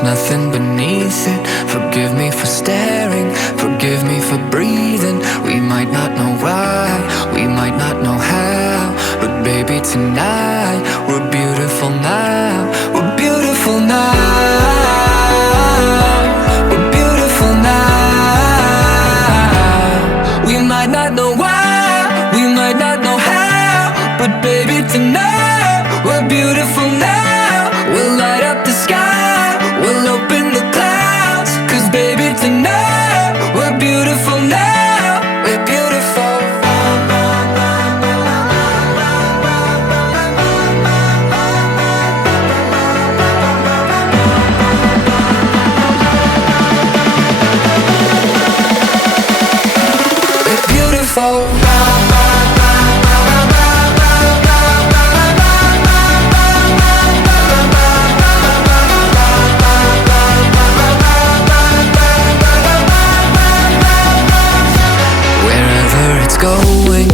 there's nothing beneath it. Forgive me for staring, forgive me for breathing. We might not know why, we might not know how, but baby tonight, we're beautiful now. We're beautiful now. We're beautiful now. We might not know why, we might not know how, but baby tonight, we're beautiful now. We'll light up the sky, we'll open the clouds, 'cause baby tonight, we're beautiful now. We're beautiful. We're beautiful. Going,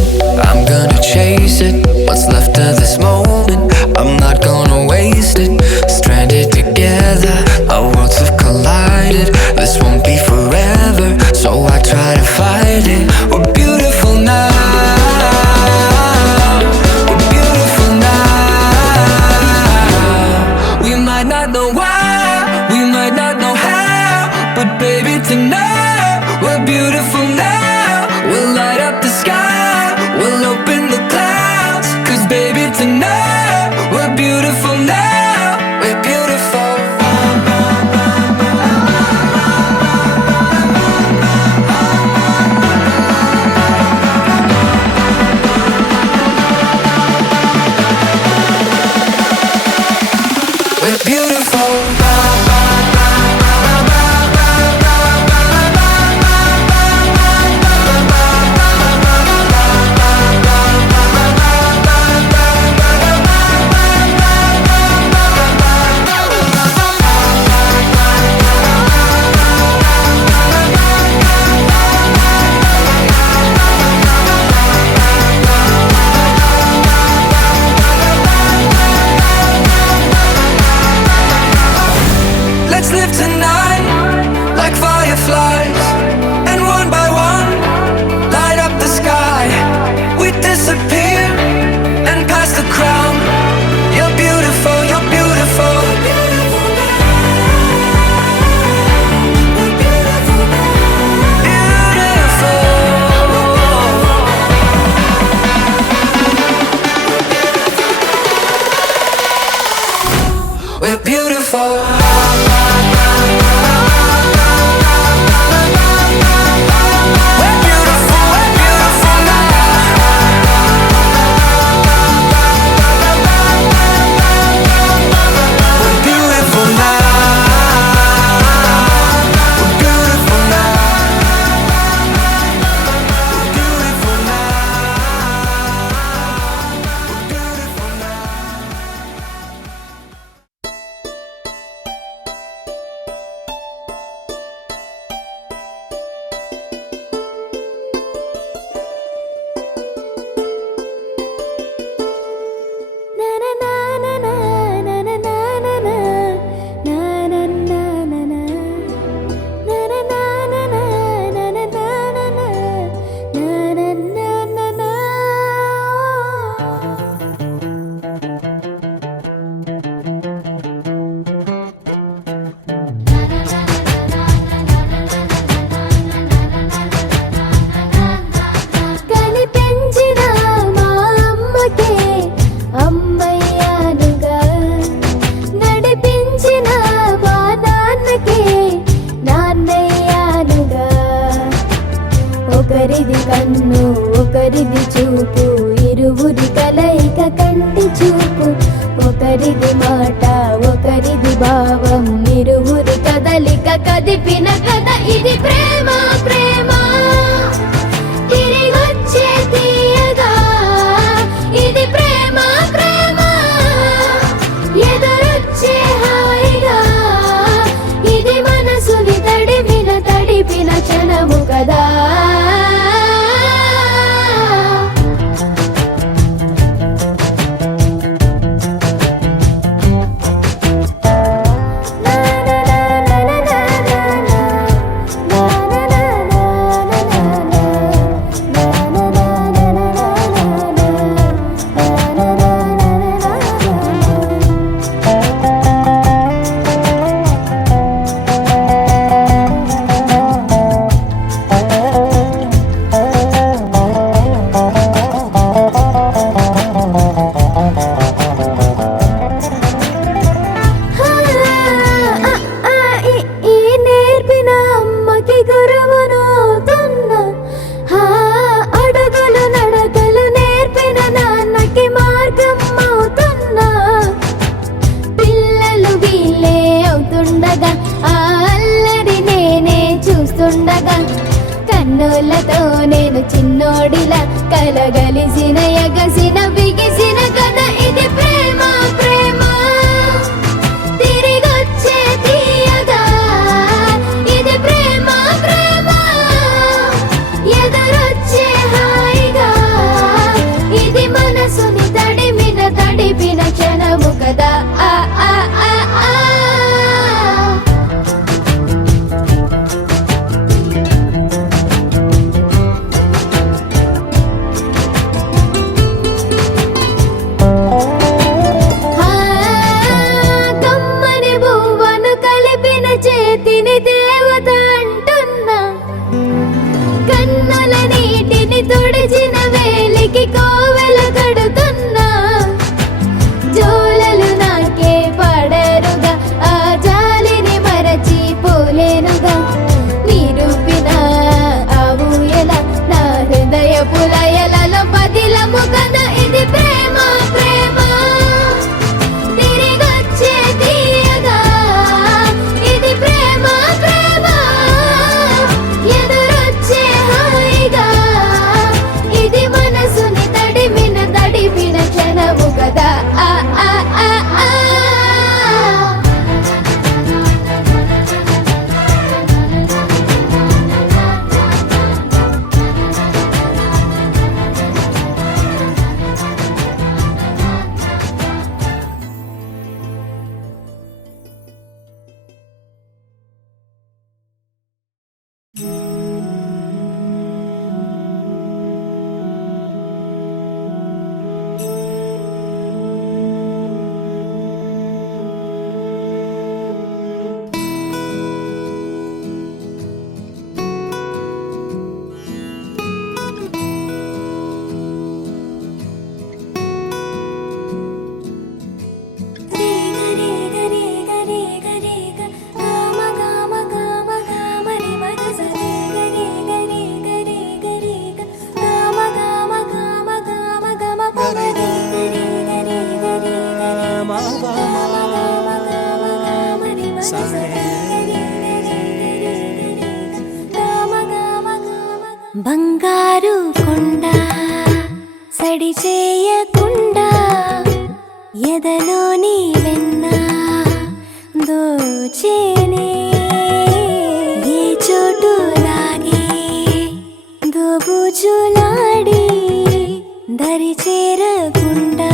I'm gonna chase it. What's left of this moment, I'm not gonna waste it. Stranded together, our worlds have collided. This won't be forever, so I try to fight it. We're beautiful now. We're beautiful now. We might not know why, we might not know how, but baby tonight, we're beautiful now. We'll light up the sky, we'll open the clouds, 'cause baby tonight, we're beautiful now. We're beautiful. We're beautiful. Let's live tonight like fireflies, and one by one, light up the sky. We disappear and pass the crown. You're beautiful, you're beautiful. Beautiful. We're beautiful. ఎదలోని వెన్న దోచేనే ఏ చోటు లాగే దోబుచులాడి దరి చేరకుండా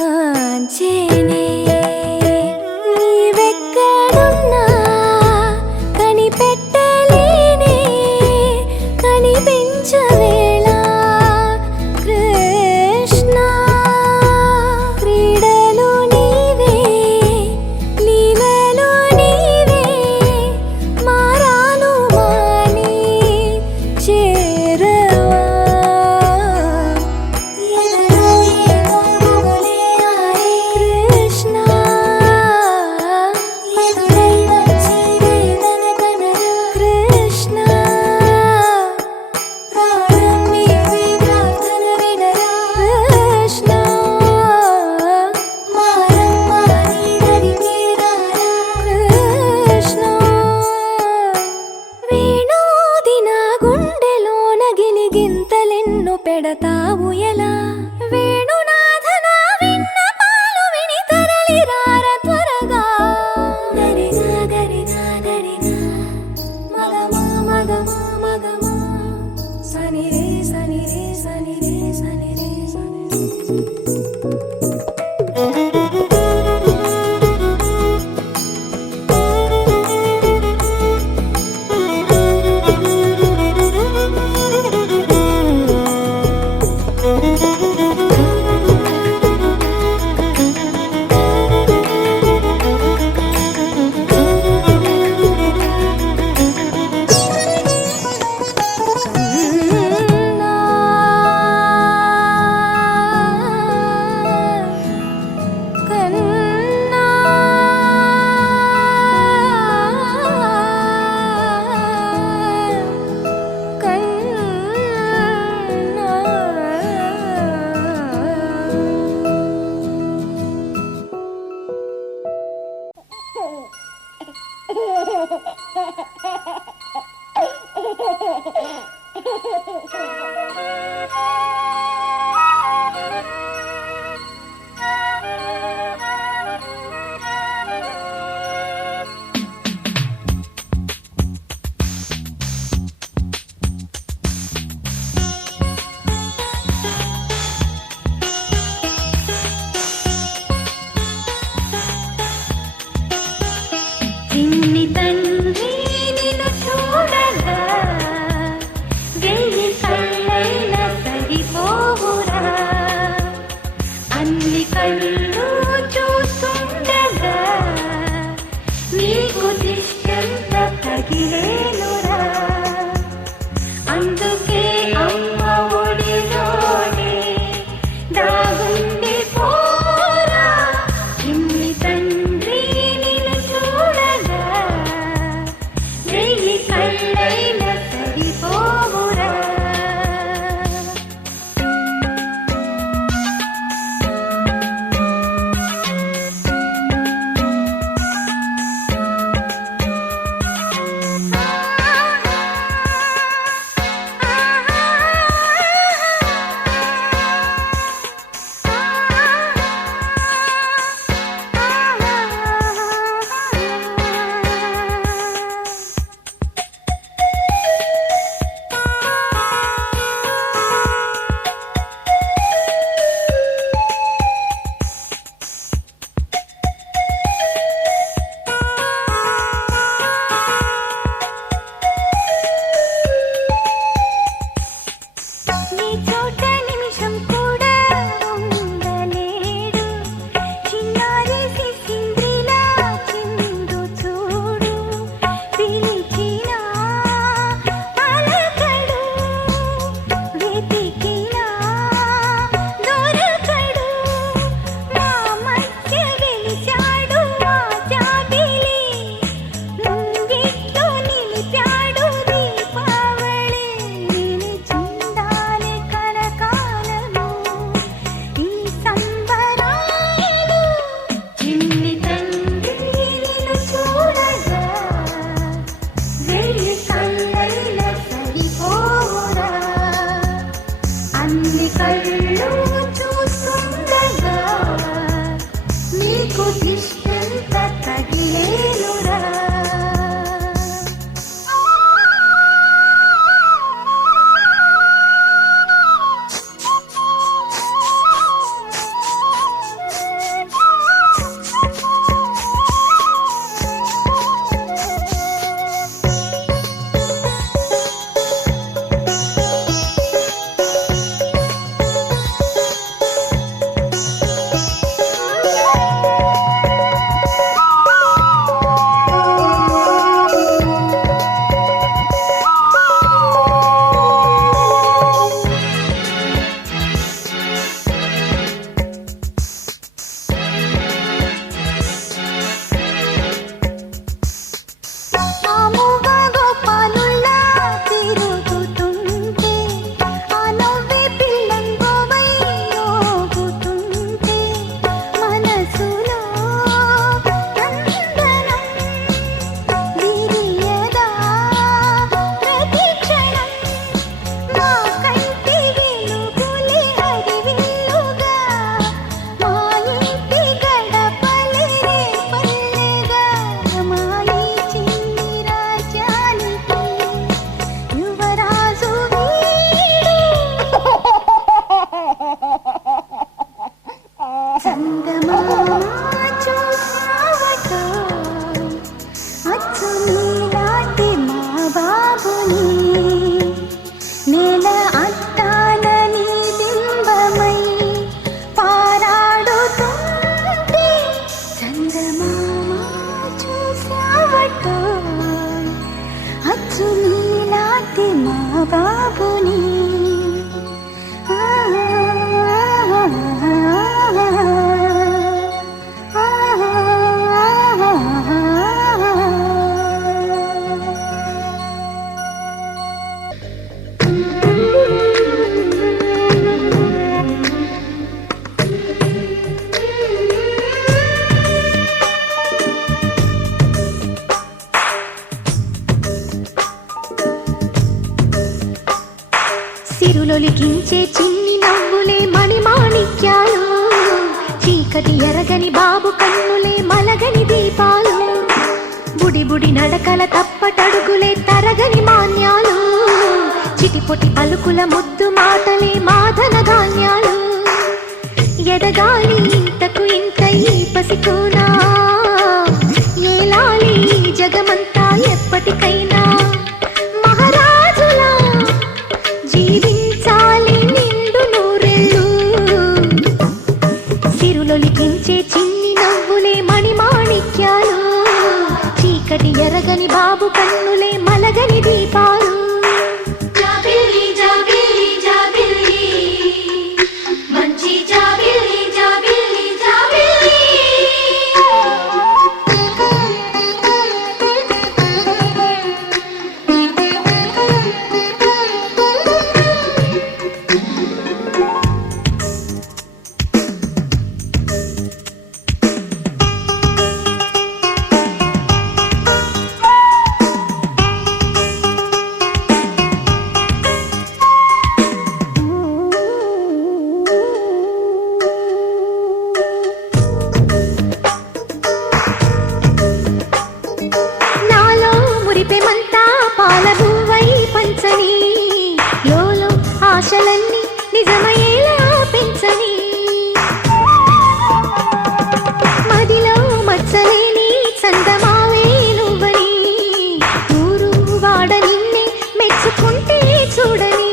కాంచేనే నీవెక్కడున్నా కనిపెట్టలేనే కనిపించవేళ కృష్ణ క్రీడలు నీవే లీలలు నీవే మారాను మాని చేరవా ఎదలో ఏమో మొగలే ఆరే కృష్ణ ఎదురై వచ్చి వేదన కనరా కృష్ణ ప్రాణం నీవే ప్రార్థన వినరా కృష్ణ మారమ్మ నీ దరికి రారా కృష్ణ వేణోది నా గుండెలోన గిలిగింతలెన్ను పెడతావు ఎలా వేణునాథ నా విన్నపాలు విని తరలి రార త్వరగా గరిగా గరిగా గరిగా మగమా మగమా మగమా సని రే సని రే సని రే సని రే సని కన్నా చిన్ని తండ్రి నిన్ను చూడగా వెయ్యి కళ్ళైన సరిపోవురా అన్ని కళ్ళు చూస్తుండగా నీకు దిష్టంత తగిలేనురా అందుకే అమ్మ ఒడిలోనే దాగుండి పోరా చిన్ని తండ్రి నిన్ను చూడగా వెయ్యి కళ్ళైన సరిపోవురా చందమామ చూసావటో అచ్చు నీలాంటి మా బాబుని నేల అట్టాన నీ బింబమై పారాడుతుంటే చందమామ చూసావటో అచ్చు నీలాంటి మా బాబుని సిరులొలికించే చిన్ని నవ్వులే మణిమాణిక్యాలు చీకటి ఎరగని బాబు కన్నులే మలగని దీపాలు బుడి బుడి నడకల తప్పటడుగులే తరగని మాన్యాలు చిటిపొటి పలుకుల ముద్దు మాటలే మాధన ధాన్యాలు ఎదగాలి ఇంతకు ఇంత ఈ పసికోనా ఏలాలి జగమంతా ఎప్పటికైనా మహారాజులా జీవించాలి నిండు నూరెళ్ళు సిరులొలికించే చిన్ని నవ్వులే మణిమాణిక్యాలు చీకటి ఎరగని బాబు కన్నులే మలగని దీపాలు జాబిల్లి జాబిల్లి జాబిల్లి మంచి జాబిల్లి జాబిల్లి జాబిల్లి ఆశలన్నీ నిజమయ్యేలా పెంచని మదిలో మచ్చలేని చందమావే నువ్వని ఊరు వాడ నిన్నే మెచ్చుకుంటే చూడని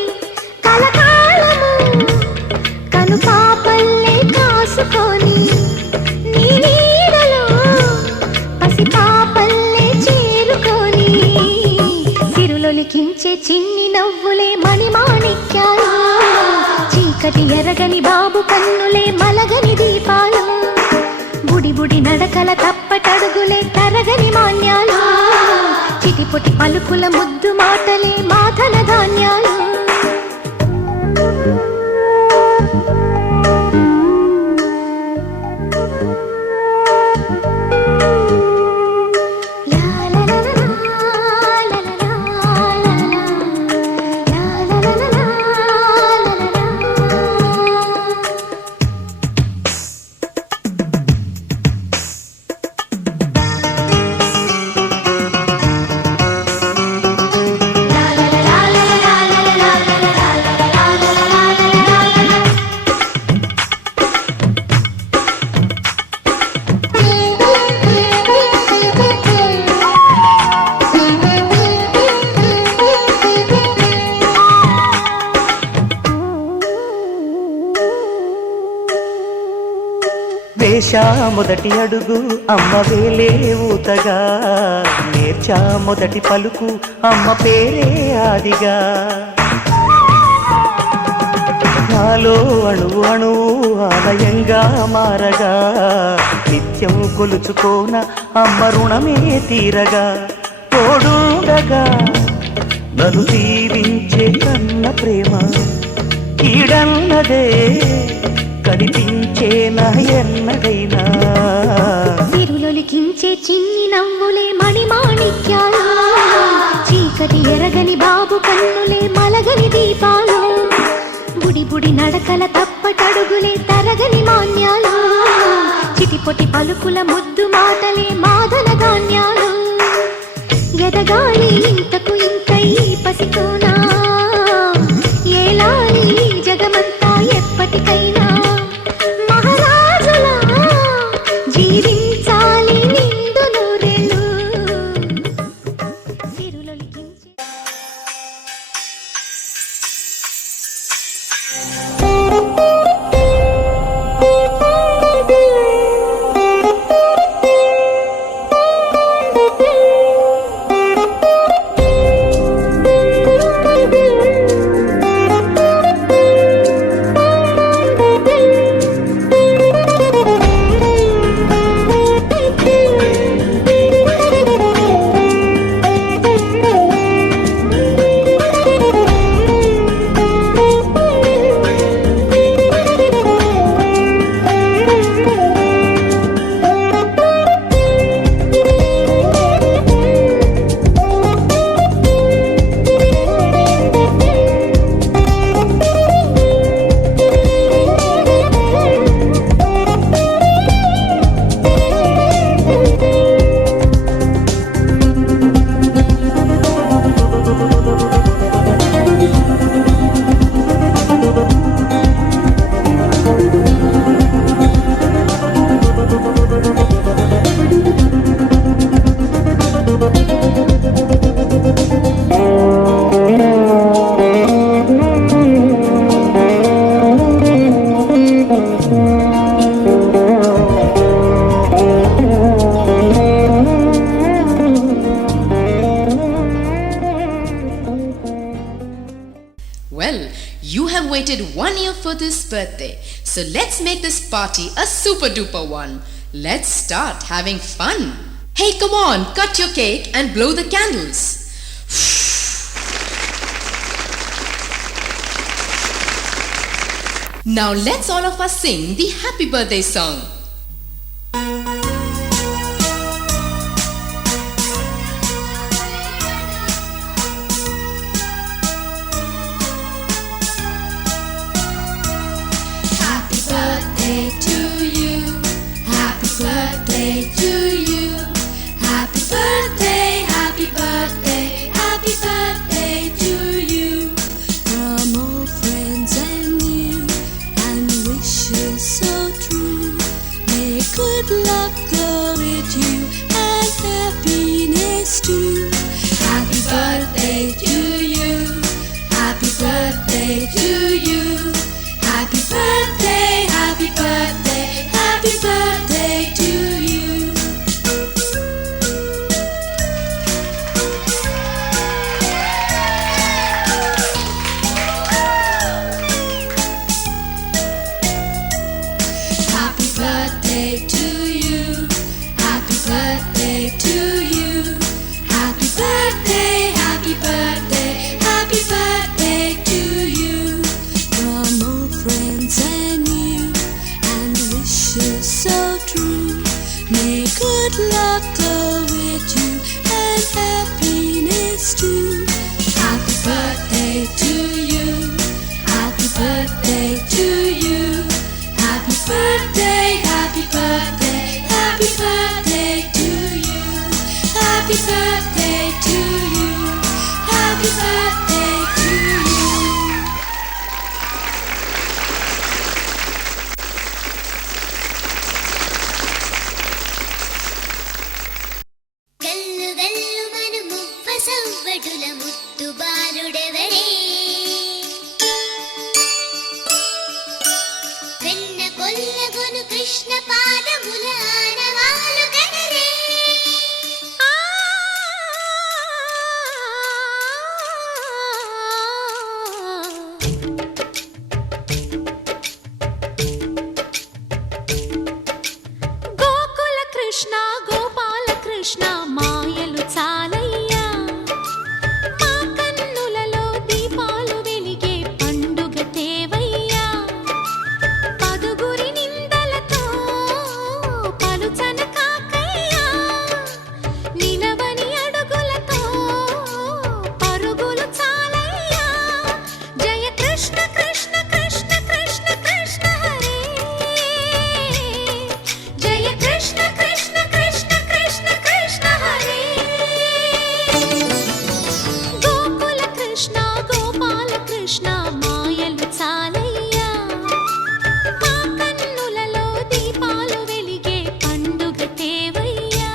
కలకాలము కను పాపల్లే కాసుకొని నీ నీడలో పసి పాపల్లే చేరుకొని సిరులొలికించే చిన్ని నవ్వులే మణిమాణిక్యాలు చీకటి ఎరగని బాబు కన్నులే మలగని దీపాలు బుడి బుడి నడకల తప్పటడుగులే తరగని మాన్యాలు చిటిపొటి పలుకుల ముద్దు మాటలే మాధన ధాన్యాలు వేశా మొదటి అడుగు అమ్మ వేలే ఊతగా నేర్చా మొదటి పలుకు అమ్మ పేరే ఆదిగా నాలో అణువు అణువు ఆలయంగా మారగా నిత్యం కొలుచుకోన అమ్మ రుణమే తీరగా తోడుండగా నన్ను దీవించే కన్న ప్రేమ కీడన్నదే కనిపించేనా ఎన్నడైనా సిరులొలికించే చిన్ని నవ్వులే మణిమాణిక్యాలు చీకటి ఎరగని బాబు కన్నులే మలగని దీపాలు బుడి బుడి నడకల తప్పటడుగులే తరగని మాన్యాలు చిటిపొటి పలుకుల ముద్దు మాటలే మాధన ధాన్యాలు ఎదగాలి ఇంతకు ఇంత ఈ పసికోనా ఏలాలి జగమంతా ఎప్పటికైనా మహారాజుల waited 1 year for this birthday. So let's make this party a super duper one. Let's start having fun. Hey, come on, cut your cake and blow the candles. Now let's all of us sing the happy birthday song. Happy birthday to you. Happy birthday to you. Happy birthday, happy birthday, happy birthday to you. From all friends and you, and wishes so true. May good luck go with you and happiness too. Happy birthday to you. Happy birthday to you. Happy birthday, happy birthday, happy birthday to you. Happy birthday to you. Happy birthday to you. Happy birthday, happy birthday, happy birthday to you. From all friends and you, and wishes so true. May good luck go with you and happiness too. Happy birthday to you. Happy birthday to you. Happy birthday, happy birthday, happy birthday to you. Happy birthday to you. Happy birthday to you. గల్లు గల్లు మను మువ్వ సవ్వడుల ముత్తు బాలుడెవరే వెన్న కొల్లగొను కృష్ణ పాదముల ఆనవాలు గనరే గోకుల కృష్ణ గోపాల కృష్ణ మాయలు చాలయ్యా మా కన్నులలో దీపాలు వెలిగే పండుగ తేవయ్యా పదుగురి నిందలతో పలుచన కాకయ్యా నిలవని అడుగులతో పరుగులు చాలయ్యా జయ కృష్ణ కృష్ణ కృష్ణ కృష్ణ కృష్ణ హరే జయ కృష్ణ కృష్ణ కృష్ణ కృష్ణ కృష్ణ హరే గోకుల కృష్ణ గోపాల కృష్ణ మాయలు చాలయ్యా మా కన్నులలో దీపాలు వెలిగే పండుగ తేవయ్యా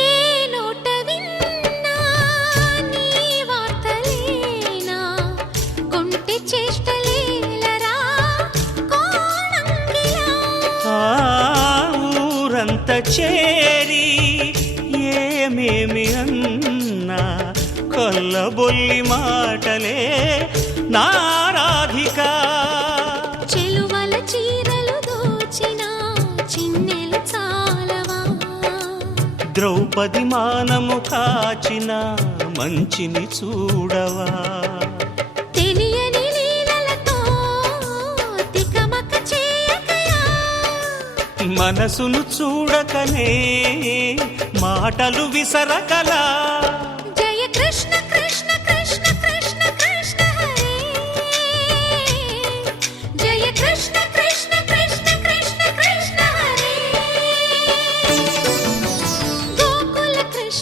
ఏ నోట విన్నా నీ వార్తలేనా కొంటె చేష్టలేలరా కోణంగిలా ఆ ఊరంత చేరి ఏమేమి అన్నా కొల్లబొల్లి మాటలే నారాధిక చెలువల చీరలు దోచిన చిన్నెలు చాలవా ద్రౌపది మానము కాచిన మంచిని చూడవా తెలియని లీలలతో తికమక చేయకయా మనసును చూడకనే మాటలు విసరకలా జయ కృష్ణ కృష్ణ కృష్ణ కృష్ణ కృష్ణ హరే జయ కృష్ణ కృష్ణ కృష్ణ కృష్ణ కృష్ణ హరే గోకుల కృష్ణ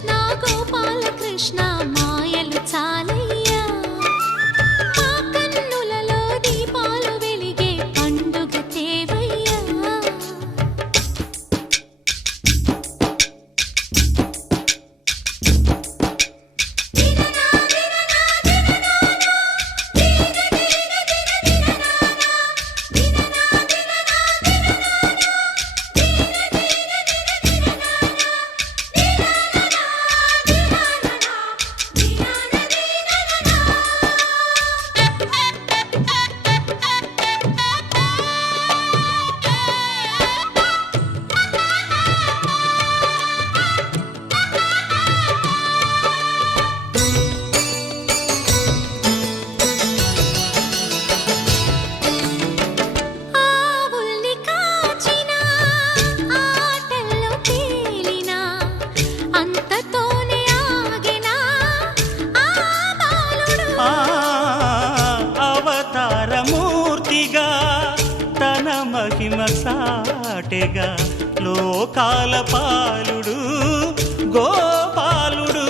పుట్టెగా లోకాల పాలుడు గోపాలుడు.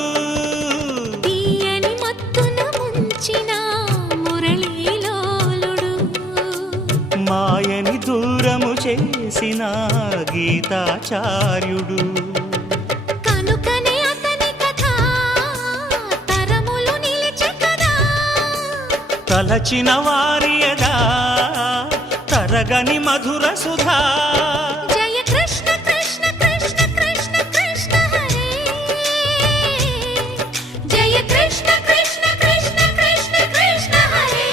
తీయని మత్తున ముంచిన మురళీలోలుడు, మాయని దూరము చేసిన గీతాచార్యుడు. కనుకనే అతని కథ తరములు నిలిచె కదా. తలచిన వారియదా తరగని మధుర సుధా. జయ కృష్ణ కృష్ణ కృష్ణ కృష్ణ కృష్ణ హరే, జయ కృష్ణ కృష్ణ కృష్ణ కృష్ణ కృష్ణ హరే.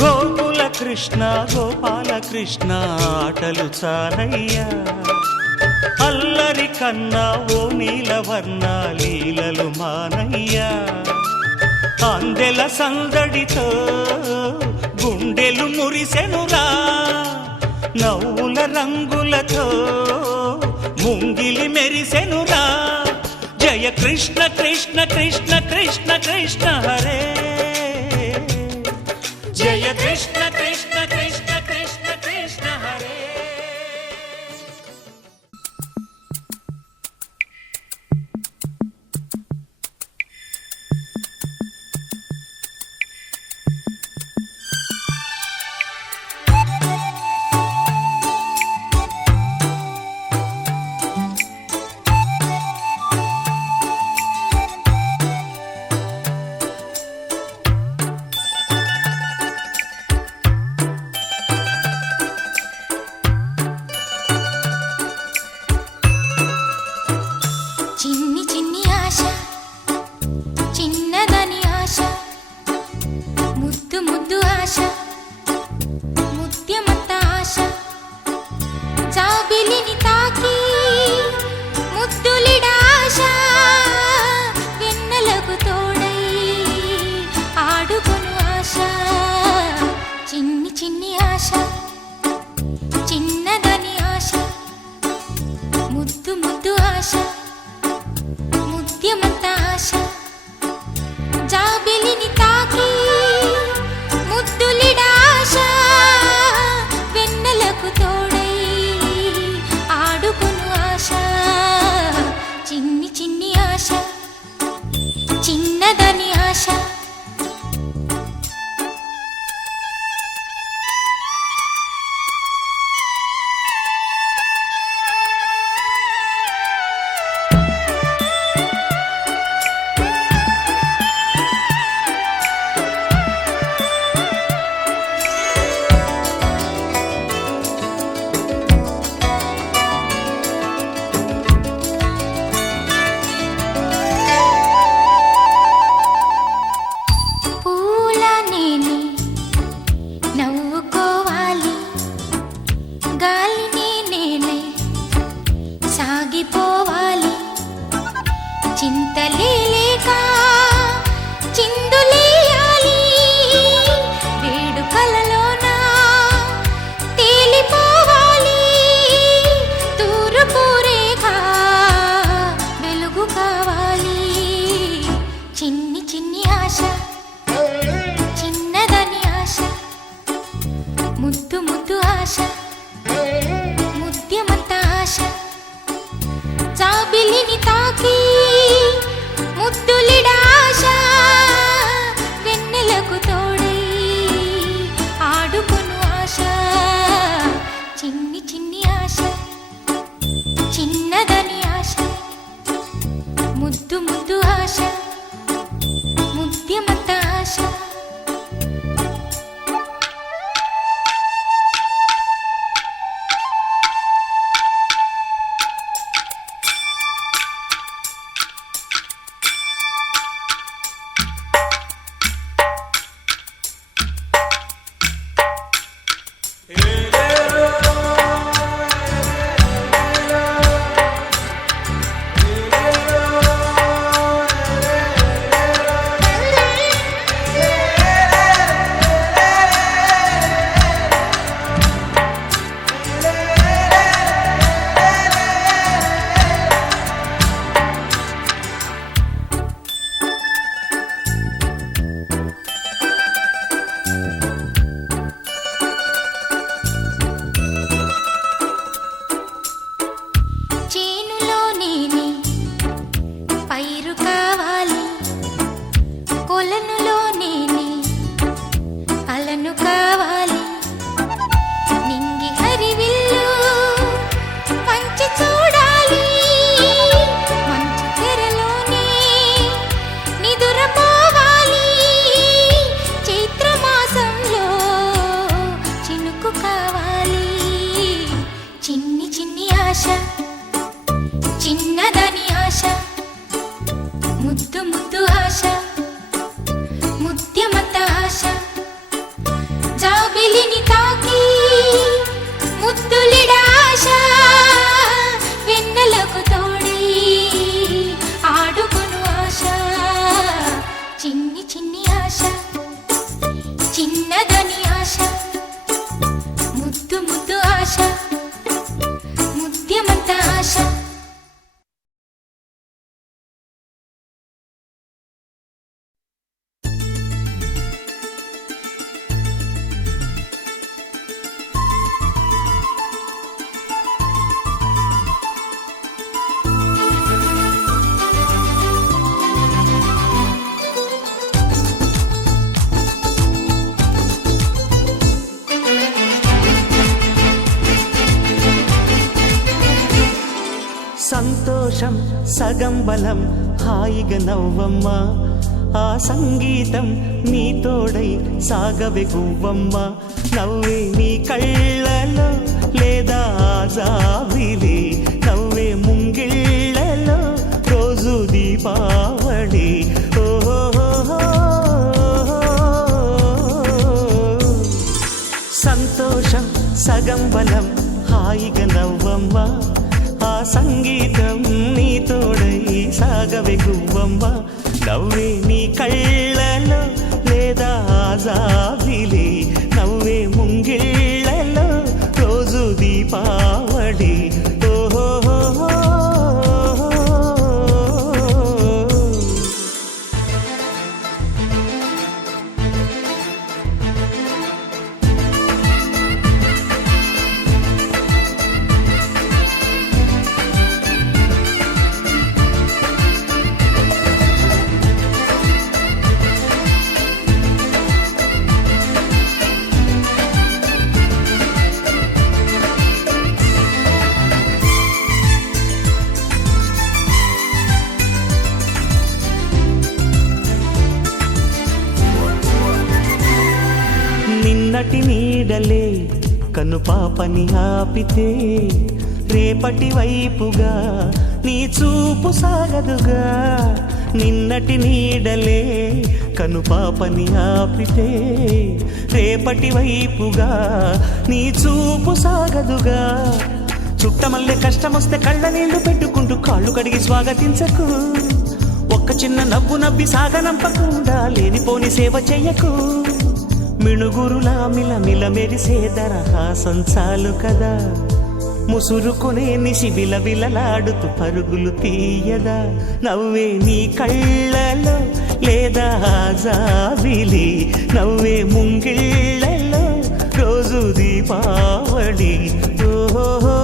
గోకుల కృష్ణ గోపాల కృష్ణ ఆటలు చాలయ్యా. అల్లరి కన్నా ఓ నీలవర్ణ లీలలు మానయ్యా. అందెల సందడితో గుండెలు మురిసెనురా. నవ్వుల రంగులతో ముంగిలి మెరిసెనురా. జయ కృష్ణ కృష్ణ కృష్ణ కృష్ణ కృష్ణ హరే, జయ కృష్ణ కృష్ణ కృష్ణ కృష్ణ కృష్ణ హరే. చిన్ని చిన్ని ఆశ, చిన్నదని ఆశ, ముద్దు ముద్దు ఆశ, ముత్యమంత ఆశ, జాబిలిని తాకి ముద్దులిడ ఆశ, వెన్నెలకు తోడై ఆడుకొను ఆశ. చిన్ని చిన్ని ఆశ, చిన్నదని ఆశ, ముద్దు ముద్దు ఆశ, ముత్యమంత ఆశ, జాబిలిని తాకి ముద్దులిడ ఆశ, వెన్నెలకు తోడై ఆడుకొను ఆశ. చిన్ని చిన్ని ఆశ, చిన్నదని ఆశ. పూల నేనే నవ్వుకోవాలి, గాలిని నేనే సాగిపోవాలి. చింతలేక చిందులేయాలి, వేడుకలలోన తేలిపోవాలి. తూర్పు రేఖ వెలుగు కావాలి. చిన్ని చిన్ని ఆశ, చిన్నదని ఆశ, ముద్దు ముద్దు ఆశ, ముత్యమంత ఆశ, జాబిలిని తాకి ముద్దులిడ ఆశ, వెన్నెలకు తోడై ఆడుకొను ఆశ. చిన్ని చిన్ని ఆశ, చిన్నదని ఆశ, ముద్దు ముద్దు ఆశ, ముత్యమంత ఆశ. కొలనులో నేనే అలను కావాలి నింగి హరివిల్లు మంచి చూడాలి మంచి తెరలోనే నిదురపోవాలి చైత్రమాసంలో చినుకు కావాలి చిన్ని చిన్ని ఆశ చిన్నదని ఆశ ముద్దు ముద్దు ఆశ ముత్యమంత ఆశ జాబిలిని తాకి ముద్దులిడ ఆశ వెన్నెలకు తోడి ఆడుకొను ఆశ చిన్ని చిన్ని ఆశ చిన్నదని ఆశ ముద్దు ముద్దు ఆశ ముత్యమంత ఆశ సంతోషం సగం బలం హాయిగా నవ్వమ్మ ఆ సంగీతం నీ తోడై సాగవే గువ్వమ్మ నవ్వే నీ కళ్ళలో లేదా జాబిలి నవ్వే ముంగిళ్ళలో రోజు దీపావళి ఓహో సంతోషం సగం బలం హాయిగా నవ్వమ్మ ఆ సంగీతం నీ తోడై సాగవే గువ్వమ్మ నవ్వే నీ కళ్ళలో లేదా జాబిలి నవ్వే ముంగిళ్ళలో రోజు దీపావళి ఓహో నిన్నటి నీడలే కను పాపని ఆపితే రేపటి వైపుగా నీ చూపు సాగదుగా నిన్నటి నీడలే కను పాపని ఆపితే రేపటి వైపుగా నీ చూపు సాగదుగా చుట్టమల్లె కష్టమొస్తే కళ్ళ నీళ్లు పెట్టుకుంటూ కాళ్ళు కడిగి స్వాగతించకు ఒక్క చిన్న నవ్వు నవ్వి సాగనంపకుండా లేనిపోని సేవ చెయ్యకు మిణుగురులా మిలమిల మెరిసే దరహాసం చాలు కదా ముసురుకునే నిశి బిలబిలలాడుతూ పరుగులు తీయదా నవ్వే నీ కళ్ళలో లేదా జాబిలి నవ్వే ముంగిళ్ళలో రోజు దీపావళి ఓహో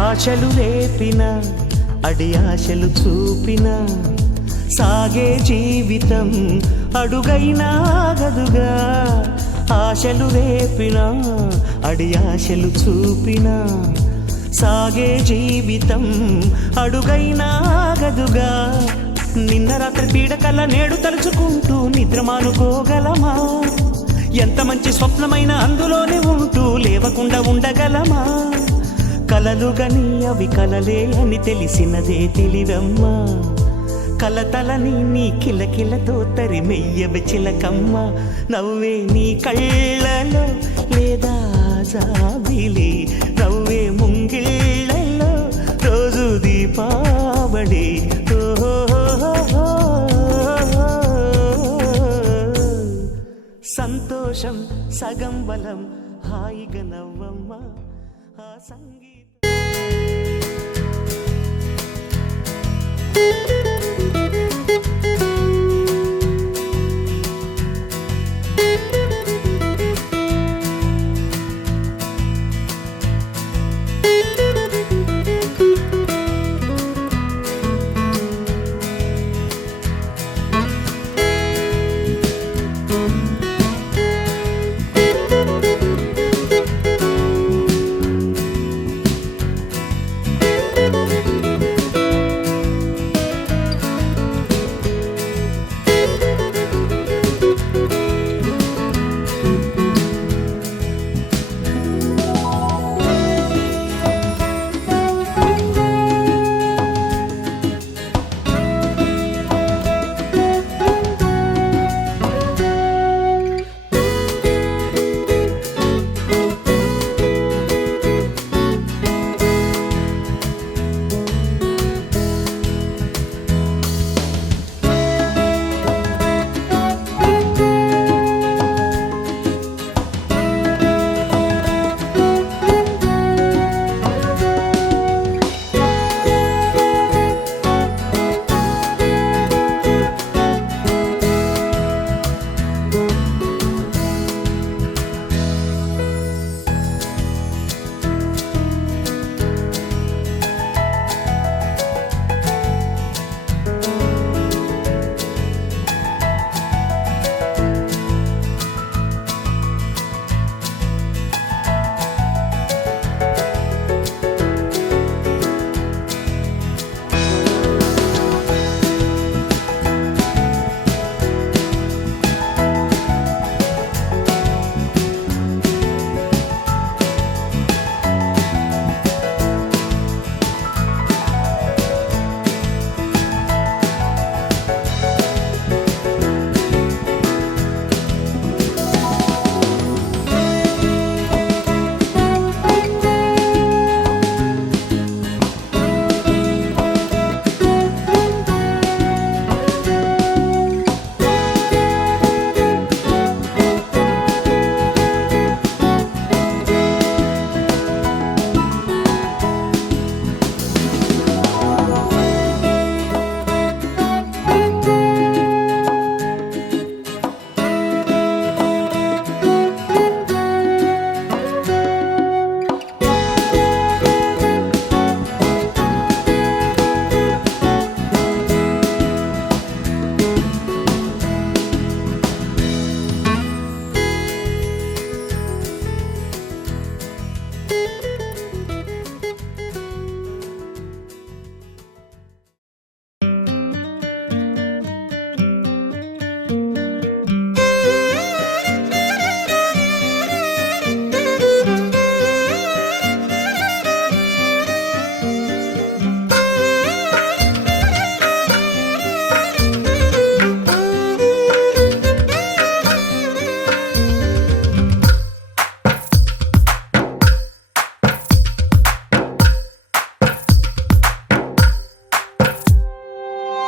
ఆశలు రేపిన అడి ఆశలు చూపిన సాగే జీవితం అడుగైనా ఆగదుగా ఆశలు రేపిన అడి ఆశలు చూపిన సాగే జీవితం అడుగైనా ఆగదుగా నిన్న రాత్రి పీడకల నేడు తలుచుకుంటూ నిద్రమానుకోగలమా ఎంత మంచి స్వప్నమైన అందులోనే ఉంటూ లేవకుండా ఉండగలమా కలలుగని అవి కలలే అని తెలిసినదే తెలివమ్మా కలతలని నీ కిలకిలతో తరిమెయ్యవి చిలకమ్మ నవ్వే నీ కళ్ళలో లేదా జాబిలి నవ్వే బొమ్మ ఆ సంగీతం.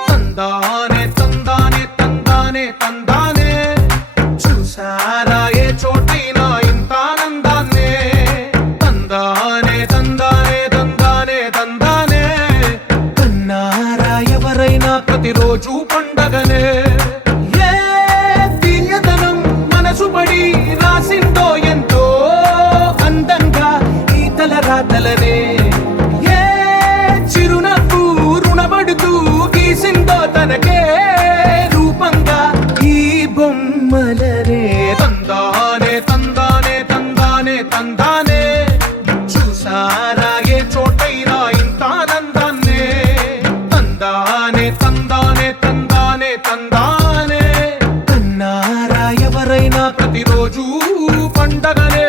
తందానే తందానే తందానే తందానే చూసారా ఏ చోటైనా ఇంత ఆనందాన్నే తందానే తందానే తందానే తందానే కన్నారా ఎవరైనా ప్రతిరోజు పండగనే ఏ తీయదనం మనసు పడి రాసిందో ఎంతో అందంగా ఈ తలరాతలనే ఏ చిరునవ్వు రుణపడుతూ గీసిందో తనకే రూపంగా ఈ బొమ్మలనే తందానే తందానే తందానే తందానే చూసారా ఏ చోటైనా ఇంత ఆనందాన్నే తందానే తందానే తందానే తందానే కన్నారా ఎవరైనా ప్రతిరోజు పండగనే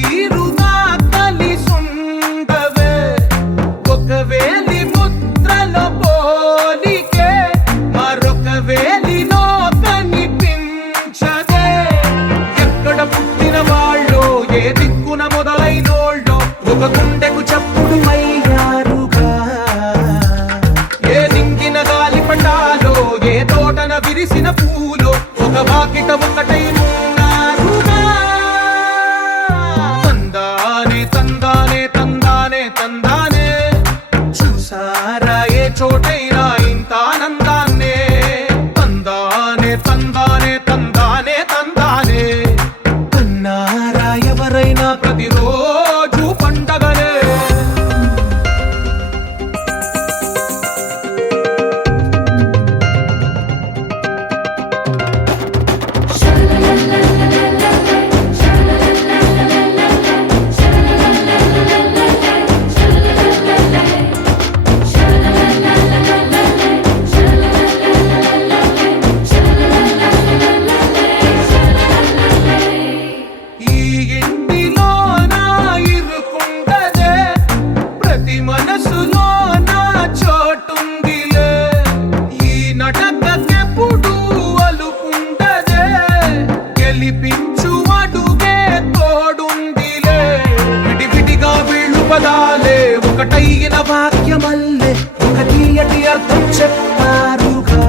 తీరుగా కలిసుండవే ఒక వేలి ముద్రలో పోలికే మరొక వేలిలో కనిపించదే ఎక్కడ పుట్టిన వాళ్ళో ఏ దిక్కున మొదలైనోళ్ళో ఒక గుండెకు చప్పుడు అయ్యారుగా ఏ దింగిన గాలి పటాలో ఏ తోటన విరిసిన పూలో ఒక వాకిట ఒకటై ఉన్నారుగా తందానే తందానే తందానే తందానే చూసారా ఏ చోటైనా ఇంత ఆనందాన్నే తందానే తందానే తందానే తందానే కన్నారా ఎవరైనా ప్రతిరోజు పండగనే ఈ ఇంటిలో నా ఇరుకుండదే ప్రతి మనసులో నా చోటుందిలే ఈ నటకెప్పుడు అలుకుండదే గెలిపించు అడుగే తోడుందిలే విడివిడిగా వీళ్ళు పదాలే ఒకటైన వాక్యమల్లే ఒక తీయటి అర్థం చెప్పారుగా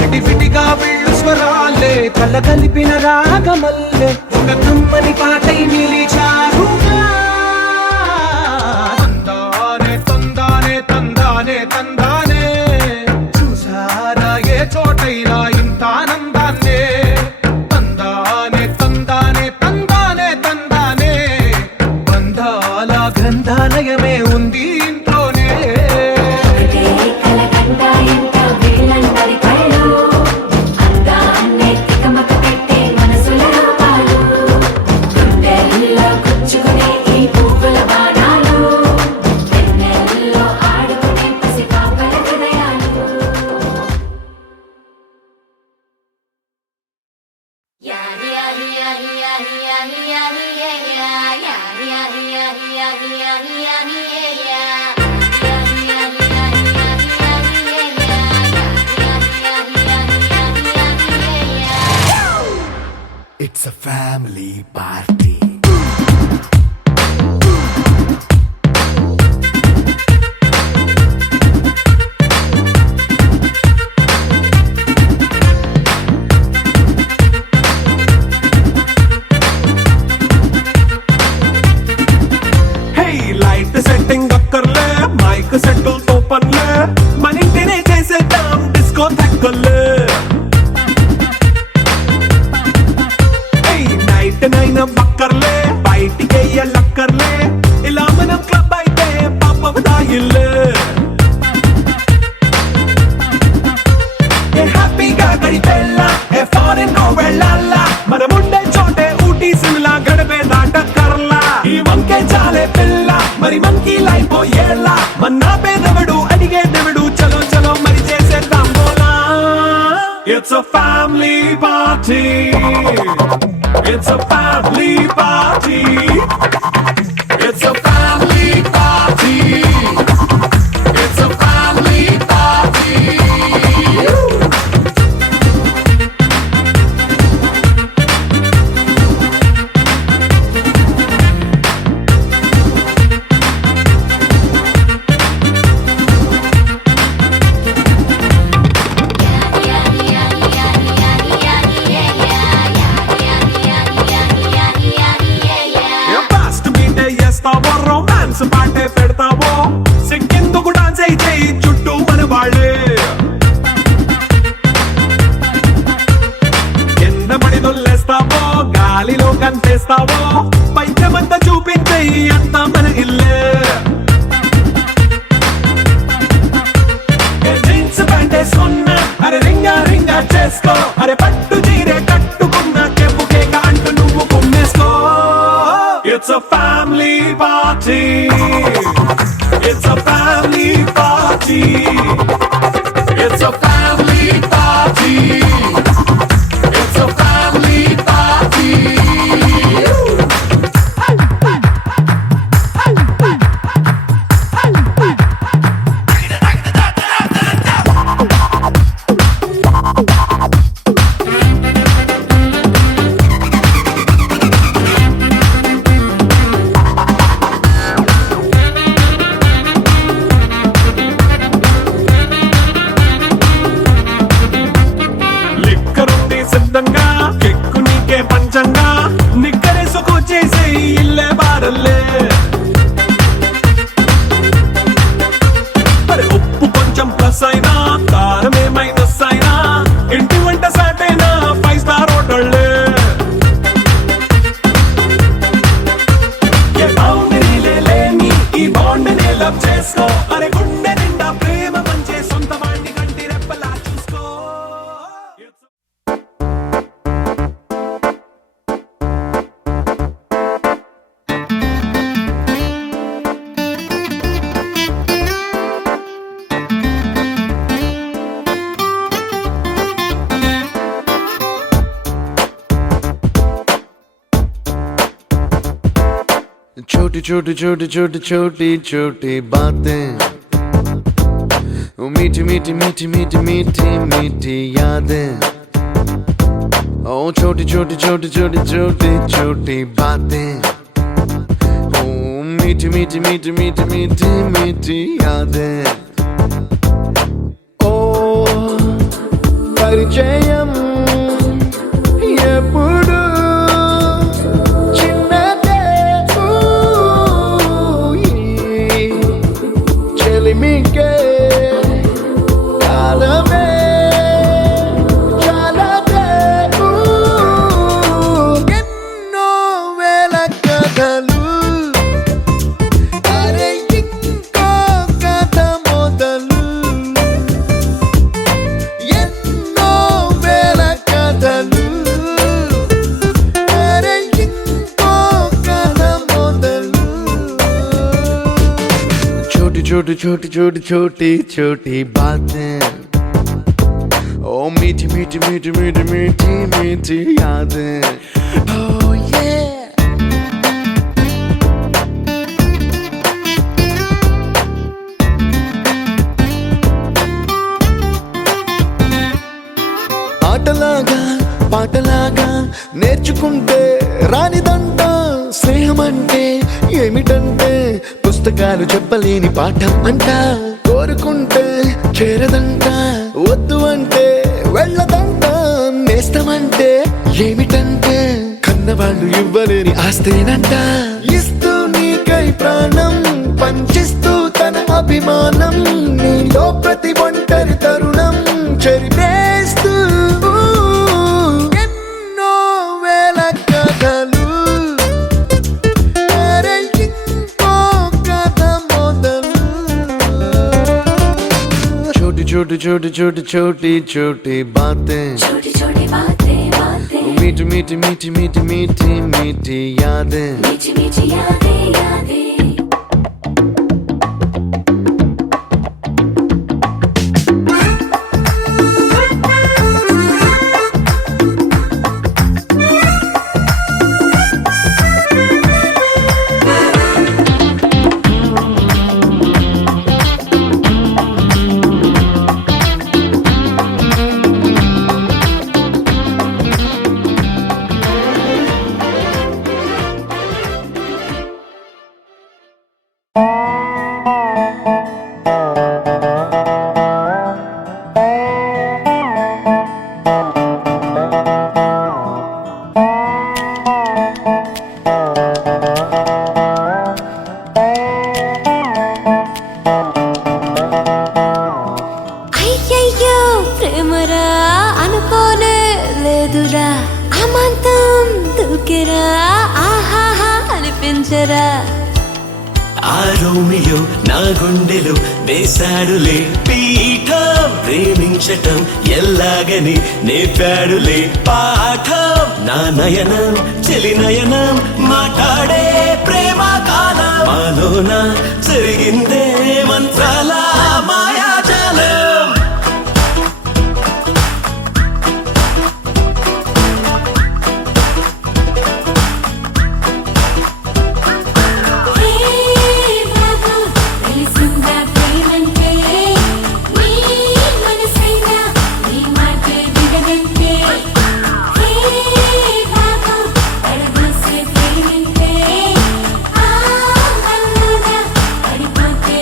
విడివిడిగా వీళ్ళు స్వరాలే కల కలిపిన రాగమల్లే ఒక కమ్మని పాటై నిలిచారుగా తందానే తందానే తందానే తందానే చూసారా ఏ చోటైనా ఇంత ఆనందాన్నే తందానే తందానే తందానే తందానే బంధాల గ్రంథాలయమే ఉంది ఇంట్లోనే It's a family party. Hey, light setting అక్కర్లే మైక్ సెట్టులతో పనిలే మన ఇంటినే చేసేద్దాం డిస్కో థెక్కలే నైట్ నైన్ బక్కర్లే బయటికి లక్కర్లే ఇలా మనం క్లబ్ అయితే పాపం దాయిల్లే హ్యాపీగా గడిపెళ్ళా ఏ ఫారెన్ నో వెళ్ళాలా మనం ఉండే చోటే ఊటీ సిమ్లా గడిపే దాటక్కర్లా ఈ వంకే చాలే పిల్ల మరి మంకీ లైఫ్ ఏళ్ళ మన్నా పేదవడు అడిగే దేవుడు చలో చలో మరి చేసేద్దాం బోలా It's a family party. It's a family party. It's a family party. It's a family party. Romance పాటే పెడతావో సిగ్గెందుకు డాన్స్ అయితే చుట్టూ మన వాళ్ళే ఎన్న పడి దొల్లేస్తావో గాలిలో కంటేస్తావో పైద్యమంతా చూపించే అంతా మన ఇల్లే జీన్స్ ప్యాంటే సున్నా అరే రింగా రింగా చేసుకో అరే పట్టు చీరే కట్టుకున్న చెప్పుకే అంటూ నువ్వు కుమ్మేసుకో It's a family party. It's a family party. It's a family party. It's a family party. ఇల్లే బారల్లే మరి ఉప్పు కొంచెం ప్లస్ అయినా కారమే మైనస్ అయినా ఇంటి వంట సాటైనా 5 స్టార్ హోటళ్ళే ఏ బౌండరీలే లేని ఈ బాండ్ నే లవ్ చేసుకో అరే గుండె నిండా ప్రేమ పంచే సొంత వాడిని కంటి రెప్పలా చూసుకో छोटी छोटी छोटी छोटी छोटी छोटी बातें वो मीठी मीठी मीठी मीठी मीठी मीठी यादें ओ छोटी छोटी छोटी छोटी छोटी छोटी बातें ओ मीठी मीठी मीठी मीठी मीठी मीठी यादें ओ परिचयम ఎప్పుడు చిన్నదే చెలిమికే కాలమే చాలదే ఎన్నో వేల కథలు అరే ఇంకో కథ మొదలు ఎన్నో వేల కథలు అరే ఇంకో కథ మొదలు छोटी छोटी छोटी छोटी छोटी छोटी बातें ओ मीठी मीठी मीठी मीठी मीठी मीठी यादें oh yeah ఆటలాగా పాటలాగా నేర్చుకుంటే రానిదంట స్నేహం అంటే ఏమిటంటే పుస్తకాలు చెప్పలేని పాఠం అంట కోరుకుంటే చేరదంట వద్దు అంటే వెళ్ళదంట నేస్తమంటే ఏమిటంటే కన్నవాళ్ళు ఇవ్వలేని ఆస్తేనంట ఇస్తూ నీకై ప్రాణం పంచిస్తూ తన అభిమానం నీలో ప్రతి ఒంటరి తరుణం చెరిపేస్తూ ఎన్నో వేల కథలు అరే ఇంకో కథ మొదలు छोटी छोटी छोटी छोटी छोटी छोटी बातें छोटी छोटी बातें बातें मीठी मीठी मीठी मीठी मीठी मीठी यादें मीठी मीठी यादें यादें అయ్యయ్యో ప్రేమరా అనుకోనే లేదురా అమాంతం దూకెరా ఆహాహా అనిపించరా ఆ రోమియో నా గుండెలో వేశాడులే పీఠం ప్రేమించటం ఎల్లాగని నేర్పాడులే పాఠం నా నయనం చెలి నయనం మాట్లాడే ప్రేమ కాలం మాలోన జరిగిందే మంత్రాల మాయాజాలం హే బాబు తెలిసిందా ప్రేమంటే నీ మనసైనా నీ మాటే వినదంటే హే బాబు పడదోసే ప్రేమంటే ఆ మల్లుగా పడిపోతే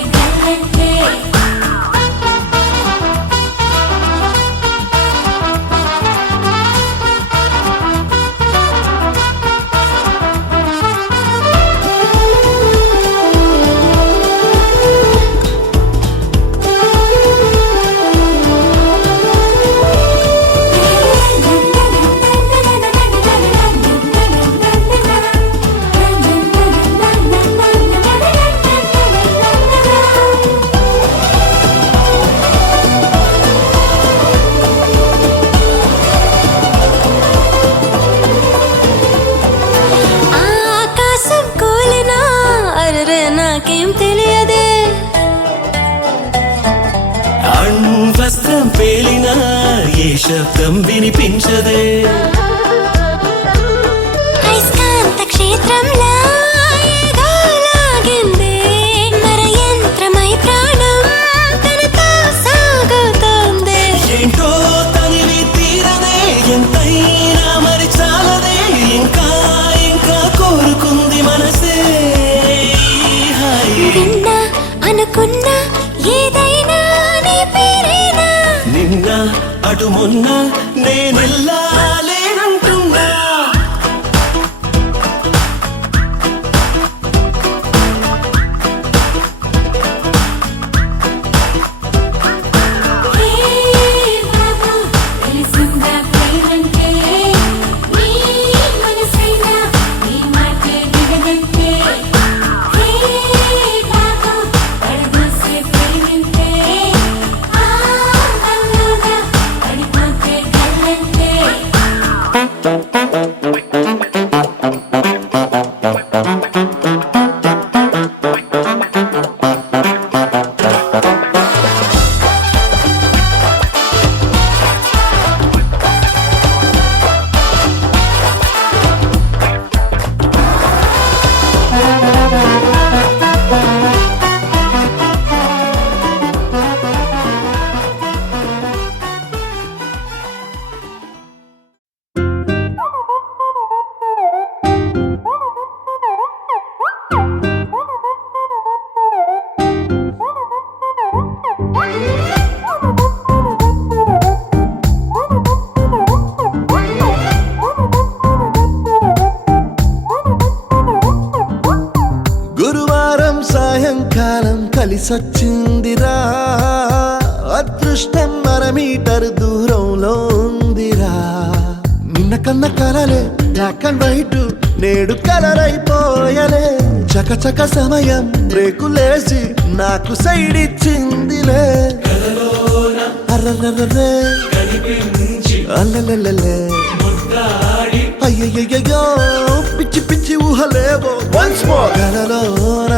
శబ్దం వినిపించదే అయస్కాంత క్షేత్రంలా ఏదో లాగిందే మర యంత్రమై ప్రాణం తనతో సాగుతోందే ఏంటో తనివి తీరదే ఎంతైనా మరి చాలదే ఇంకా ఇంకా కోరుకుంది మనసే హాయి విన్నా అనుకున్నా ఏదైనా నీ పేరేనా నిన్న అటు మొన్న నేనెల్లా లేనంటున్నా హే బాబు తెలిసిందా ప్రేమంటే నీ మనసైనా నీ మాటే వినదంటే హే బాబు పడదోసే ప్రేమంటే ఆ అల్లుగా పడిపోతే గల్లంటే గురువారం సాయంకాలం కలిసొచ్చిందిరా అదృష్టం మీటర్ దూరంలో ఉందిరా నిన్న కన్న కలలే బ్లాక్ అండ్ వైట్ నేడు కలర్ అయిపోయలే చకచక సమయం బ్రేకులేసి నాకు సైడ్ ఇచ్చిందిలే అర్రర్రర్రే అల్లలల్లలే అయ్యయ్యో పిచ్చి పిచ్చి ఊహలేవో వన్స్ మోర్ కలలోన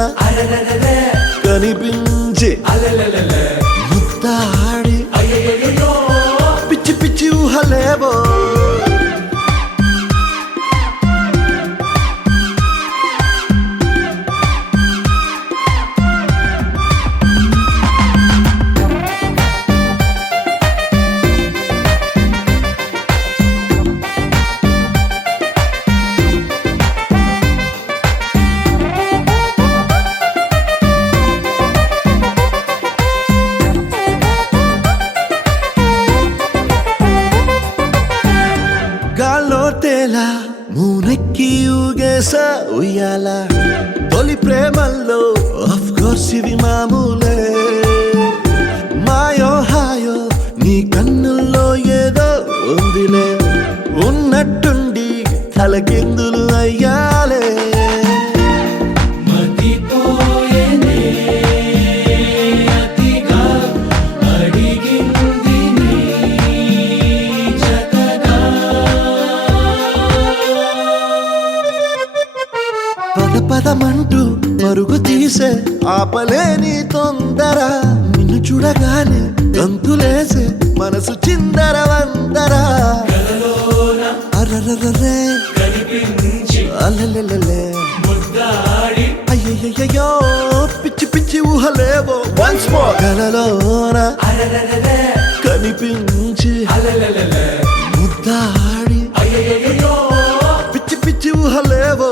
కనిపించి ముద్దాడి పిచ్చి పిచ్చి ఊహలేవో గాల్లో తేలా మూనెక్కి ఊగేసా ఉయ్యాల తొలి ప్రేమల్లో ఆఫ్ కోర్స్ ఇవి మామూలే మాయో హాయో నీ కన్నుల్లో ఏదో ఉందిలే ఉన్నట్టుండి తలకిందులు అయ్యాలే పదమంటూ పరుగు తీసే ఆపలేని తొందర నిన్ను చూడగానే గంతులేసే మనసు చిందర వందరా అర్రర్రర్రే అల్లలల్లలే అయ్యయ్యో పిచ్చి పిచ్చి ఊహలేవో వన్స్ మోర్ కలలోన కనిపించి ముద్దాడి పిచ్చి పిచ్చి ఊహలేవో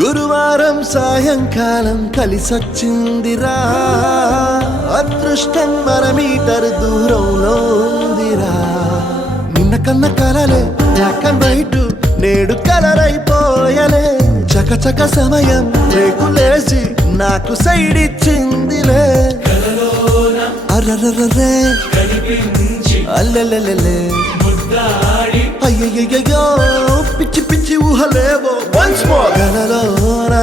గురువారం సాయంకాలం కలిసొచ్చిందిరా అదృష్టం మీటర్ దూరంలో ఉందిరా నిన్న కన్న కలలే బ్లాక్ అండ్ వైట్ నేడు కలర్ అయిపోయలే చకచక సమయం బ్రేకులేసి నాకు సైడ్ ఇచ్చిందిలే అర్రర్రర్రే అల్లలల్లలే అయ్యయ్యో పిచ్చి పిచ్చి ఊహలేవో వన్స్ మోర్ కలలోన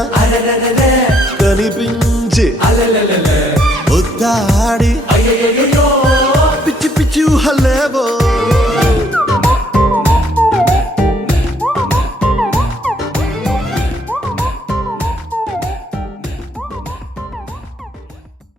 కనిపించి ముద్దాడి పిచ్చి పిచ్చి ఊహలేవో